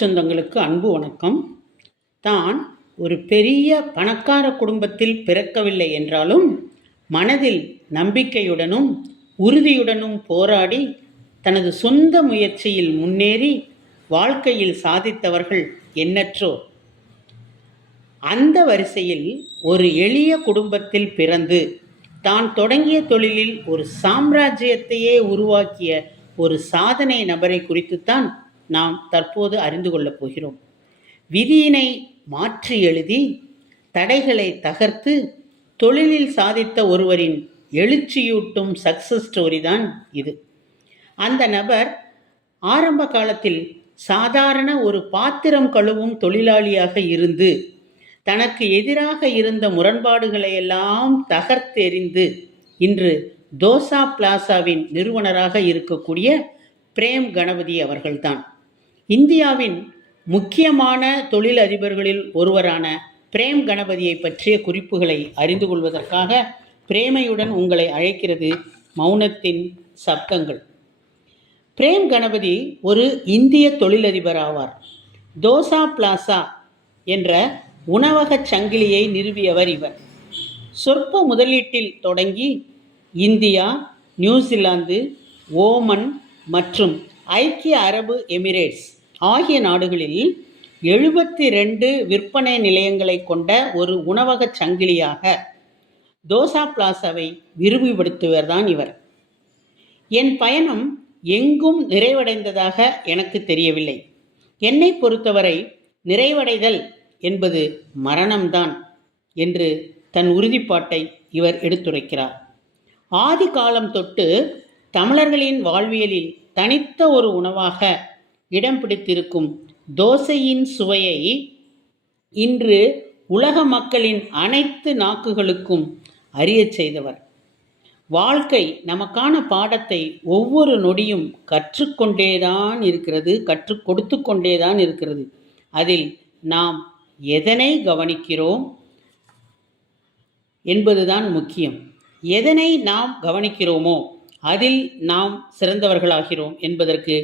சொந்தங்களுக்கு அன்பு வணக்கம். தான் ஒரு பெரிய பணக்கார குடும்பத்தில் பிறக்கவில்லை என்றாலும் மனதில் நம்பிக்கையுடனும் உறுதியுடனும் போராடி தனது சொந்த முயற்சியில் முன்னேறி வாழ்க்கையில் சாதித்தவர்கள் எண்ணற்றோ. அந்த வரிசையில் ஒரு எளிய குடும்பத்தில் பிறந்து தான் தொடங்கிய தொழிலில் ஒரு சாம்ராஜ்யத்தையே உருவாக்கிய ஒரு சாதனை நபரை குறித்துத்தான் நாம் தற்போது அறிந்து கொள்ளப் போகிறோம். விதியினை மாற்றி எழுதி தடைகளை தகர்த்து தொழிலில் சாதித்த ஒருவரின் எழுச்சியூட்டும் சக்சஸ் ஸ்டோரி தான் இது. அந்த நபர் ஆரம்ப காலத்தில் சாதாரண ஒரு பாத்திரம் கழுவும் தொழிலாளியாக இருந்து தனக்கு எதிராக இருந்த முரண்பாடுகளை எல்லாம் தகர்த்தெறிந்து இன்று தோசா பிளாசாவின் நிறுவனராக இருக்கக்கூடிய பிரேம் கணபதி அவர்கள்தான். இந்தியாவின் முக்கியமான தொழிலதிபர்களில் ஒருவரான பிரேம் கணபதியை பற்றிய குறிப்புகளை அறிந்து கொள்வதற்காக பிரேமையுடன் உங்களை அழைக்கிறது மௌனத்தின் சப்தங்கள். பிரேம் கணபதி ஒரு இந்திய தொழிலதிபர் ஆவார். தோசா பிளாசா என்ற உணவகச் சங்கிலியை நிறுவியவர் இவர். சொற்ப முதலீட்டில் தொடங்கி இந்தியா நியூசிலாந்து ஓமன் மற்றும் ஐக்கிய அரபு எமிரேட்ஸ் ஆகிய நாடுகளில் எழுபத்தி ரெண்டு விற்பனை நிலையங்களை கொண்ட ஒரு உணவகச் சங்கிலியாக தோசா பிளாசாவை விரிவுபடுத்துவர் தான் இவர். என் பயணம் எங்கும் நிறைவடைந்ததாக எனக்கு தெரியவில்லை. என்னை பொறுத்தவரை நிறைவடைதல் என்பது மரணம்தான் என்று தன் உறுதிப்பாட்டை இவர் எடுத்துரைக்கிறார். ஆதி காலம் தொட்டு தமிழர்களின் வாழ்வியலில் தனித்த ஒரு உணவாக இடம் பிடித்திருக்கும் தோசையின் சுவையை இன்று உலக மக்களின் அனைத்து நாக்குகளுக்கும் அறியச் செய்தவர். வாழ்க்கை நமக்கான பாடத்தை ஒவ்வொரு நொடியும் கற்றுக்கொண்டேதான் இருக்கிறது கற்றுக் கொடுத்து கொண்டேதான் இருக்கிறது. அதில் நாம் எதனை கவனிக்கிறோம் என்பதுதான் முக்கியம். எதனை நாம் கவனிக்கிறோமோ அதில் நாம் சிறந்தவர்களாகிறோம் என்பதற்கு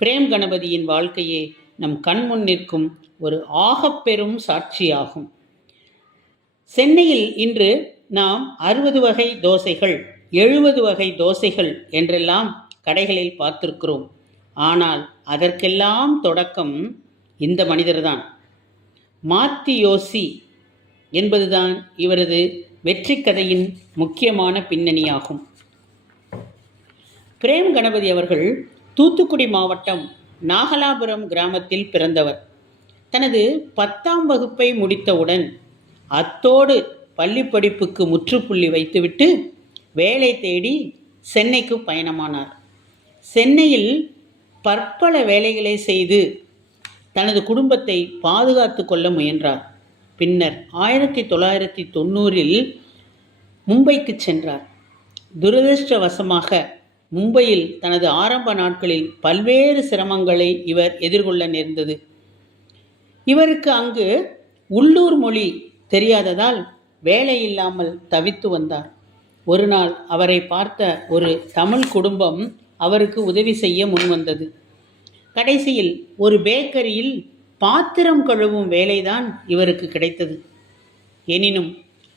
பிரேம் கணபதியின் வாழ்க்கையே நம் கண்முன் நிற்கும் ஒரு ஆகப்பெரும் சாட்சியாகும். சென்னையில் இன்று நாம் அறுபது வகை தோசைகள் எழுபது வகை தோசைகள் என்றெல்லாம் கடைகளில் பார்த்திருக்கிறோம். ஆனால் அதற்கெல்லாம் தொடக்கம் இந்த மனிதர்தான். மாத்தியோசி என்பதுதான் இவரது வெற்றி கதையின் முக்கியமான பின்னணியாகும். பிரேம் கணபதி அவர்கள் தூத்துக்குடி மாவட்டம் நாகலாபுரம் கிராமத்தில் பிறந்தவர். தனது பத்தாம் வகுப்பை முடித்தவுடன் அத்தோடு பள்ளி படிப்புக்கு முற்றுப்புள்ளி வைத்துவிட்டு வேலை தேடி சென்னைக்கு பயணமானார். சென்னையில் பற்பல வேலைகளை செய்து தனது குடும்பத்தை பாதுகாத்து கொள்ள முயன்றார். பின்னர் ஆயிரத்தி தொள்ளாயிரத்தி தொண்ணூறில் மும்பைக்கு சென்றார். துரதிருஷ்டவசமாக மும்பையில் தனது ஆரம்ப நாட்களில் பல்வேறு சிரமங்களை இவர் எதிர்கொள்ள நேர்ந்தது. இவருக்கு அங்கு உள்ளூர் மொழி தெரியாததால் வேலை இல்லாமல் தவித்து வந்தார். ஒரு நாள் அவரை பார்த்த ஒரு தமிழ் குடும்பம் அவருக்கு உதவி செய்ய முன்வந்தது கடைசியில் ஒரு பேக்கரியில் பாத்திரம் கழுவும் வேலைதான் இவருக்கு கிடைத்தது. எனினும்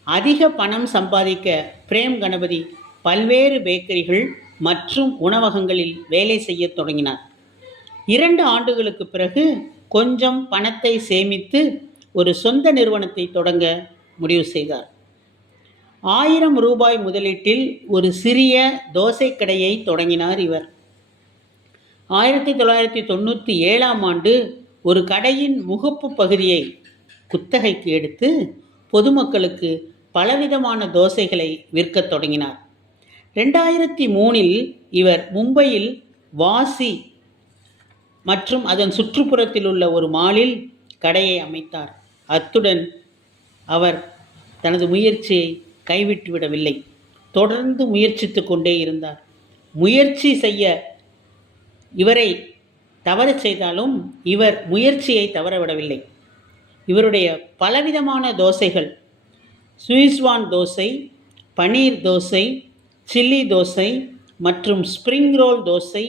அதிக பணம் சம்பாதிக்க பிரேம் கணபதி பல்வேறு பேக்கரிகள் மற்றும் உணவகங்களில் வேலை செய்யத் தொடங்கினார். இரண்டு ஆண்டுகளுக்கு பிறகு கொஞ்சம் பணத்தை சேமித்து ஒரு சொந்த நிறுவனத்தை தொடங்க முடிவு செய்தார். ஆயிரம் ரூபாய் முதலீட்டில் ஒரு சிறிய தோசை கடையை தொடங்கினார் இவர். ஆயிரத்தி தொள்ளாயிரத்தி தொண்ணூற்றி ஏழாம் ஆண்டு ஒரு கடையின் முகப்பு பகுதியை குத்தகைக்கு எடுத்து பொதுமக்களுக்கு பலவிதமான தோசைகளை விற்கத் தொடங்கினார். ரெண்டாயிரத்தி மூணில் இவர் மும்பையில் வாசி மற்றும் அதன் சுற்றுப்புறத்தில் உள்ள ஒரு மாலில் கடையை அமைத்தார். அத்துடன் அவர் தனது முயற்சியை கைவிட்டுவிடவில்லை. தொடர்ந்து முயற்சித்து கொண்டே இருந்தார். முயற்சி செய்ய இவரை தவறு செய்தாலும் இவர் முயற்சியை தவறவிடவில்லை. இவருடைய பலவிதமான தோசைகள் சுவிஸ்வான் தோசை பனீர் தோசை சில்லி தோசை மற்றும் ஸ்ப்ரிங் ரோல் தோசை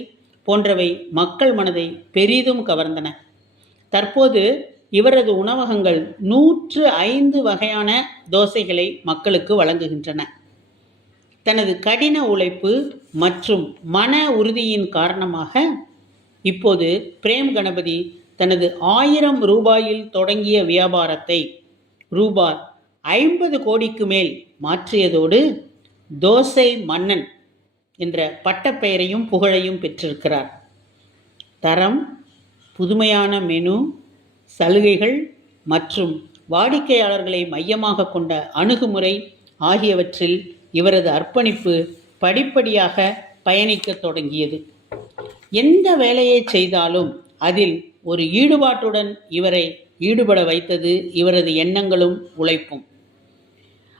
போன்றவை மக்கள் மனதை பெரிதும் கவர்ந்தன. தற்போது இவரது உணவகங்கள் நூற்று ஐந்து வகையான தோசைகளை மக்களுக்கு வழங்குகின்றன. தனது கடின உழைப்பு மற்றும் மன உறுதியின் காரணமாக இப்போது பிரேம் கணபதி தனது ஆயிரம் ரூபாயில் தொடங்கிய வியாபாரத்தை ரூபாய் ஐம்பது கோடிக்கு மேல் மாற்றியதோடு தோசை மன்னன் என்ற பட்டப்பெயரையும் புகழையும் பெற்றிருக்கிறார். தரம் புதுமையான மெனு சலுகைகள் மற்றும் வாடிக்கையாளர்களை மையமாக கொண்ட அணுகுமுறை ஆகியவற்றில் இவரது அர்ப்பணிப்பு படிப்படியாக பயணிக்கத் தொடங்கியது. எந்த வேலையை செய்தாலும் அதில் ஒரு ஈடுபாட்டுடன் இவரை ஈடுபட வைத்தது இவரது எண்ணங்களும் உழைப்பும்.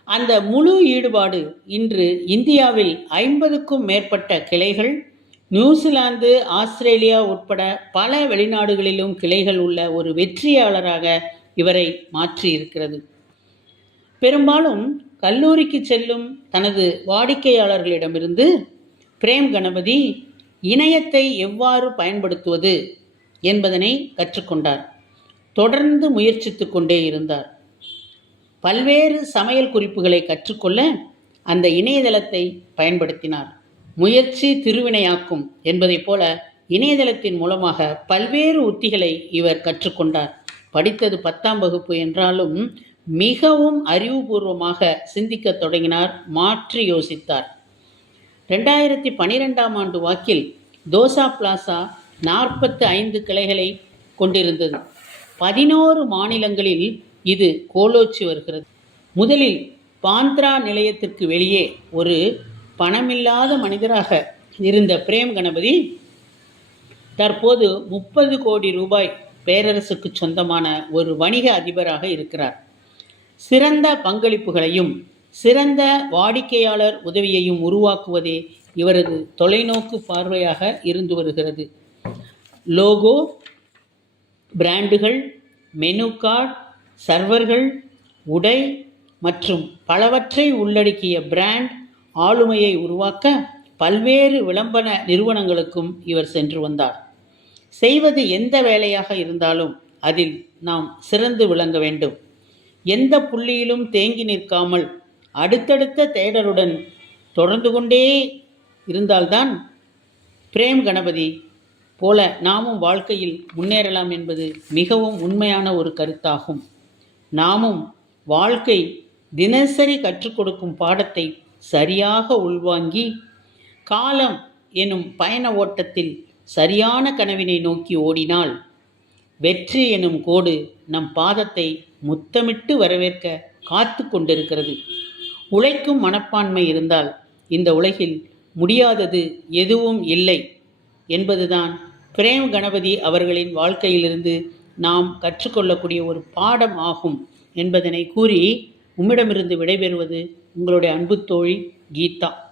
அந்த முழு ஈடுபாடு இன்று இந்தியாவில் ஐம்பதுக்கும் மேற்பட்ட கிளைகள் நியூசிலாந்து ஆஸ்திரேலியா உட்பட பல வெளிநாடுகளிலும் கிளைகள் உள்ள ஒரு வெற்றியாளராக இவரை மாற்றியிருக்கிறது. பெரும்பாலும் கல்லூரிக்கு செல்லும் தனது வாடிக்கையாளர்களிடமிருந்து பிரேம் கணபதி இணையத்தை எவ்வாறு பயன்படுத்துவது என்பதனை கற்றுக்கொண்டார். தொடர்ந்து முயற்சித்து கொண்டே இருந்தார். பல்வேறு சமையல் குறிப்புகளை கற்றுக்கொள்ள அந்த இணையதளத்தை பயன்படுத்தினார். முயற்சி திருவினையாக்கும் என்பதைப் போல இணையதளத்தின் மூலமாக பல்வேறு உத்திகளை இவர் கற்றுக்கொண்டார். படித்தது பத்தாம் வகுப்பு என்றாலும் மிகவும் அறிவுபூர்வமாக சிந்திக்கத் தொடங்கினார் மாற்றி யோசித்தார். ரெண்டாயிரத்தி பனிரெண்டாம் ஆண்டு வாக்கில் தோசா பிளாசா நாற்பத்து ஐந்து கிளைகளை கொண்டிருந்தது. பதினோரு மாநிலங்களில் இது கோலோச்சி வருகிறது. முதலில் பாந்த்ரா நிலையத்திற்கு வெளியே ஒரு பணமில்லாத மனிதராக இருந்த பிரேம் கணபதி தற்போது முப்பது கோடி ரூபாய் பேரரசுக்கு சொந்தமான ஒரு வணிக அதிபராக இருக்கிறார். சிறந்த பங்களிப்புகளையும் சிறந்த வாடிக்கையாளர் உதவியையும் உருவாக்குவதே இவரது தொலைநோக்கு பார்வையாக இருந்து வருகிறது. லோகோ பிராண்டுகள் மெனு கார்டு சர்வர்கள் உடை மற்றும் பலவற்றை உள்ளடக்கிய பிராண்ட் ஆளுமையை உருவாக்க பல்வேறு விளம்பர நிறுவனங்களுக்கும் இவர் சென்று வந்தார். செய்வது எந்த வேலையாக இருந்தாலும் அதில் நாம் சிறந்து விளங்க வேண்டும். எந்த புள்ளியிலும் தேங்கி நிற்காமல் அடுத்தடுத்த தேடலுடன் தொடர்ந்து கொண்டே இருந்தால்தான் பிரேம் கணபதி போல நாமும் வாழ்க்கையில் முன்னேறலாம் என்பது மிகவும் உண்மையான ஒரு கருத்தாகும். நாமும் வாழ்க்கை தினசரி கற்றுக் கொடுக்கும் பாடத்தை சரியாக உள்வாங்கி காலம் எனும் பயண ஓட்டத்தில் சரியான கனவினை நோக்கி ஓடினால் வெற்றி எனும் கோடு நம் பாதத்தை முத்தமிட்டு வரவேற்க காத்து கொண்டிருக்கிறது. உழைக்கும் மனப்பான்மை இருந்தால் இந்த உலகில் முடியாதது எதுவும் இல்லை என்பதுதான் பிரேம் கணபதி அவர்களின் வாழ்க்கையிலிருந்து நாம் கற்றுக்கொள்ளக்கூடிய ஒரு பாடம் ஆகும் என்பதனை கூறி உம்மிடமிருந்து விடைபெறுவது உங்களுடைய அன்பு தோழி கீதா.